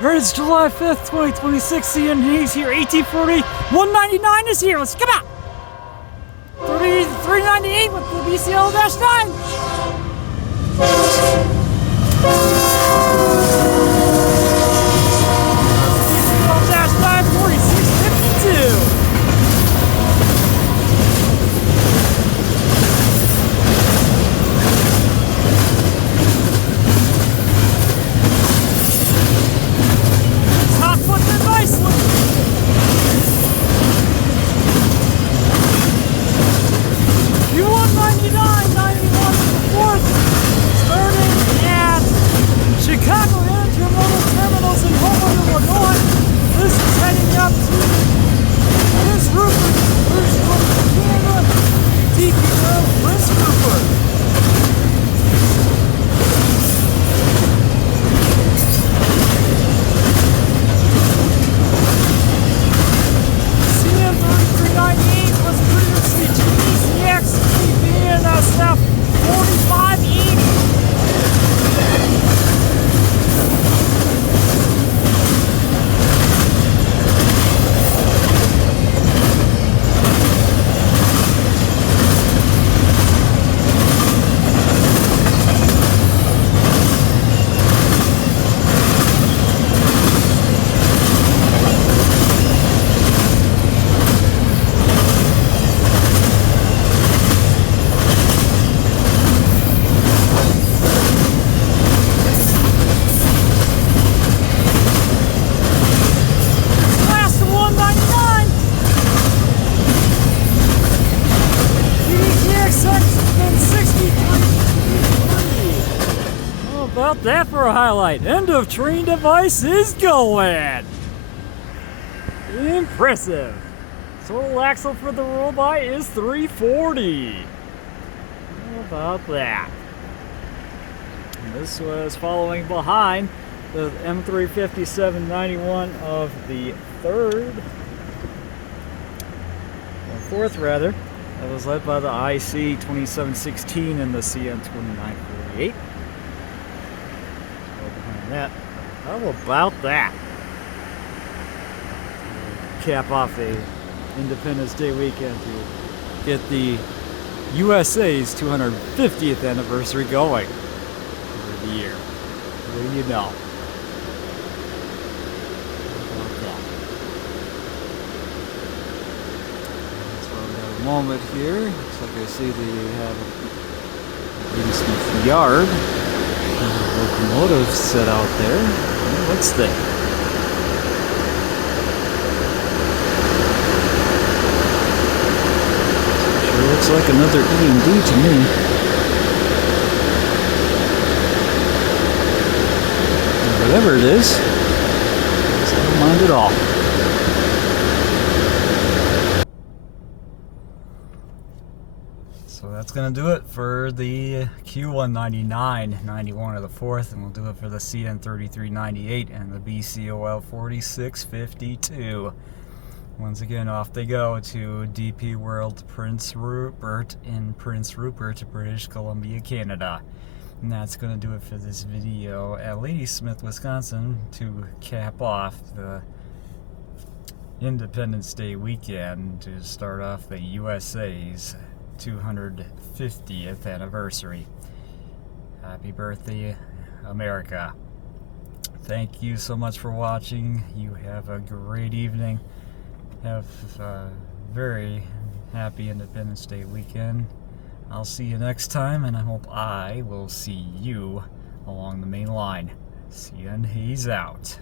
Alright, it's July 5th, 2026, CNA's here, 1840, 199 is here, let's come out! 398 with the BCL-9. BCL-9, 4652. Q199, 91 to the 4th, starting at Chicago Intermodal Terminals in Homewood, Illinois. This is heading up to Prince Rupert, first from Canada, TPL Prince Rupert. CN3398 was previously GBCX TV and stuff 4580. About that for a highlight. End of train device is going. Impressive. Total axle for the robot is 340. How about that? And this was following behind the M35791 of the fourth rather. That was led by the IC2716 and the CN2948. That. How about that? Cap off a Independence Day weekend to get the USA's 250th anniversary going for the year. What do you know? So we got a moment here. Looks like I see they have a Ladysmith yard. Locomotive set out there. What's that? Sure looks like another E&D to me. Whatever it is, I don't mind at all. So that's going to do it for the Q199, 91 of the 4th, and we'll do it for the CN3398 and the BCOL4652. Once again, off they go to DP World Prince Rupert in Prince Rupert, British Columbia, Canada. And that's going to do it for this video at Ladysmith, Wisconsin to cap off the Independence Day weekend to start off the USA's 250th anniversary. Happy birthday, America. Thank you so much for watching. You have a great evening. Have a very happy Independence Day weekend. I'll see you next time, and I hope I will see you along the main line. CN Hayes out.